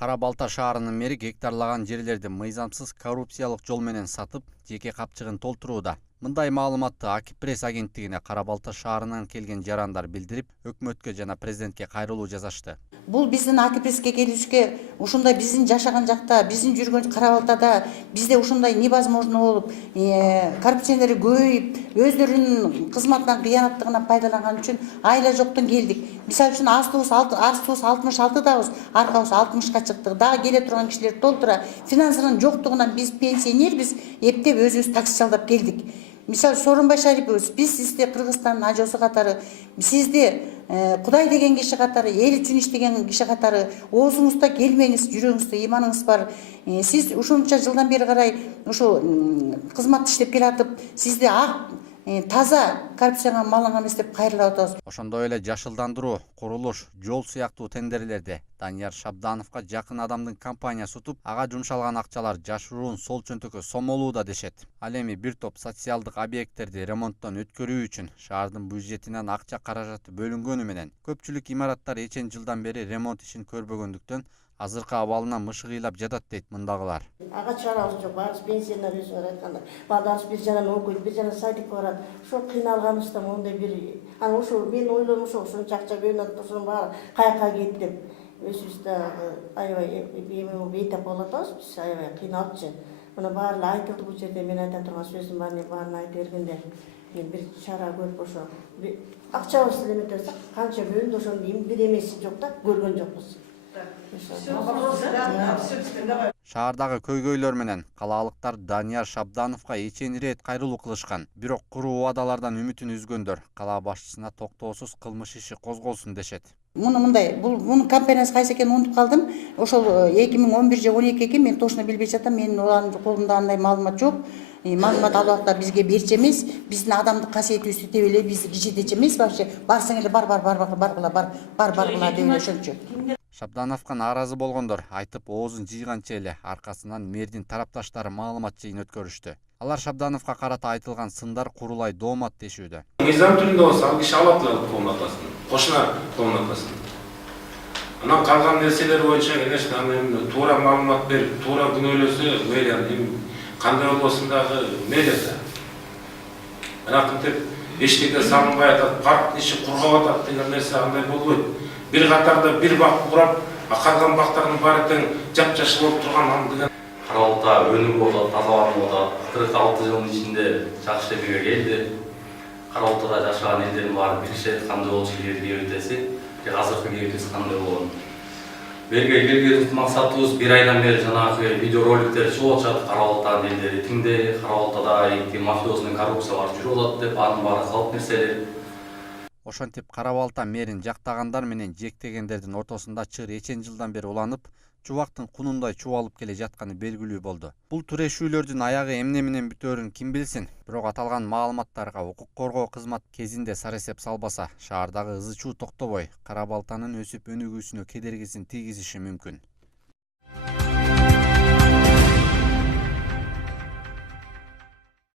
Кара Балта шаарынын мэри гектарлаган жерлерди мыйзамсыз коррупциялык жол менен сатып, жеке капчыгын толтурууда. Мындай маалыматты Акипресс агенттигине Кара Балта шаарынан келген жарандар билдирип, өкмөткө жана президентке кайрылуу жасашты. Бул биздин Акипресске келишке ушундай биздин жашаган жакта, биздин жүргөн Кара Балтада бизде ушундай невозможно болуп, коррупционер көбөйүп, өздөрүнүн кызматынан кыянаттыгынан пайдаланган үчүн айла жоктон келдик. Мисалы үчүн астыбыз 66дабыз, аркабыз 60ка чыктык. Дагы келе турган кишилер толтура. Финансынын жоктугунан биз пенсионербиз, эптеп өзүбүз такси жалдап келдик. Мисалы Сооронбай Шарипович, биз сизди Кыргызстандын ажоосу катары, сизди Кудай деген киши катары, эл үчүн иштеген киши катары оозуңузда келмеңиз, жүрөгүңүздө иманыңыз бар. Сиз ушунча жылдан бери карай ушу кызматты иштеп келатып, сизди таза коррупцияга малынган эмес деп кайрылып атабыз. Ошондой эле жашылдандыруу, курулуш, жол сыяктуу тендерлерде Данияр Шабдановго жакын адамдын компаниясы утуп, ага жумшалган акчалар жашыруун сол чөнтөккө сомолууда дешет. Ал эми бир топ социалдык объекттерди ремонттон өткөрүү үчүн шаардын бюджетинен акча каражаты бөлүнгөнү менен көпчүлүк имараттар эчен жылдан бери ремонт ишин көрбөгөндүктөн азыркы абалына мышыгыйлап жатат дейт мындагылар. Ага чарабыз жок, баарыбыз пенсионер өзүңөр айткандай. Балдарыбыз бир жагынан окуйт, бир жагынан садикке барат. Ошо кыйналганыбызда мондай бир анан ошо мен ойлойм ошончо акча бөлүнөт, ошонун баары каяка кетти деп. Өзүбүз дагы аябай бейтап болуп атабыз, биз аябай кыйналыпчы. Мына баары эле айтылды бул жерде, мен айта турган сөзүм баарын айтып бергенде мен бир чара көрүп ошо акчабызды эметебиз, канча бөлүндү ошонун бир эмеси жок да, көргөн жокпуз. Шаардагы көйгөйлөр менен калаалыктар Данияр Шабдановго эчен ирет кайрылуу кылышкан. Бирок куруу убадалардан үмүтүн үзгөндөр калаа башчысына токтоосуз кылмыш иши козголсун дешет. Мунун компаниясы кайсы экенин унутуп калдым. Ошол 2011 же 12 экен, мен точно билбей жатам. Менин улардын колумда андай маалымат жок. Маалымат ал убакта бизге берчү эмес. Биздин адамдык касиетибизди деп эле биз кичитечи эмес вообще. Барсаң эле бар деп эле ошончо. Шабдановго нааразы болгондор айтып оозун жыйганча эле аркасынан мэрдин тарапташтары маалымат жыйын өткөрүштү. Алар Шабдановго карата айтылган сындар курулай доомат дешүүдө. Мыйзам түрүндө болсо ал киши алат эле комнатасын, кошуна комнатасын. Анан калган нерселер боюнча, конечно, туура маалымат берип, туура күнөөлөсө мэрия кандай болбосун дагы мэрияда. Мынтип эчтеке салынбай атат, парктын иши кургап атат деген нерсе андай болбойт. Bir катарда bir бак курап, калган бактардын баары тең жапжашыл болуп турган деген. Кара Балта өнүгүп атат, тазаланып атат. 46 жылдын ичинде жакшы жерге келди. Кара Балтада жашаган элдердин баары билишет кандай болчу кебитеси, азыркы кебитеси кандай болгонун. Берге келген максатыбыз бир айдан бери жанагы видеороликтер чыгып атат. Кара Балтанын элдери тиңде, Кара Балтада мафиозный коррупция бар жүрүп атат деп, анын баары калп нерселер. Ошентип Кара Балта мэрин жактагандар менен жектегендердин ортосунда чыр эчен жылдан бери уланып, чубактын кунундай чубалып келе жатканы белгилүү болду. Бул турешүүлөрдүн аягы эмне менен бүтөөрүн ким билсин, бирок аталган маалыматтарга укук коргоо кызмат кезинде саресеп салбаса, шаардагы ызы чуу токтобой, Кара Балтанын өсүп өнүгүүсүнө кедергисин тийгизиши мүмкүн.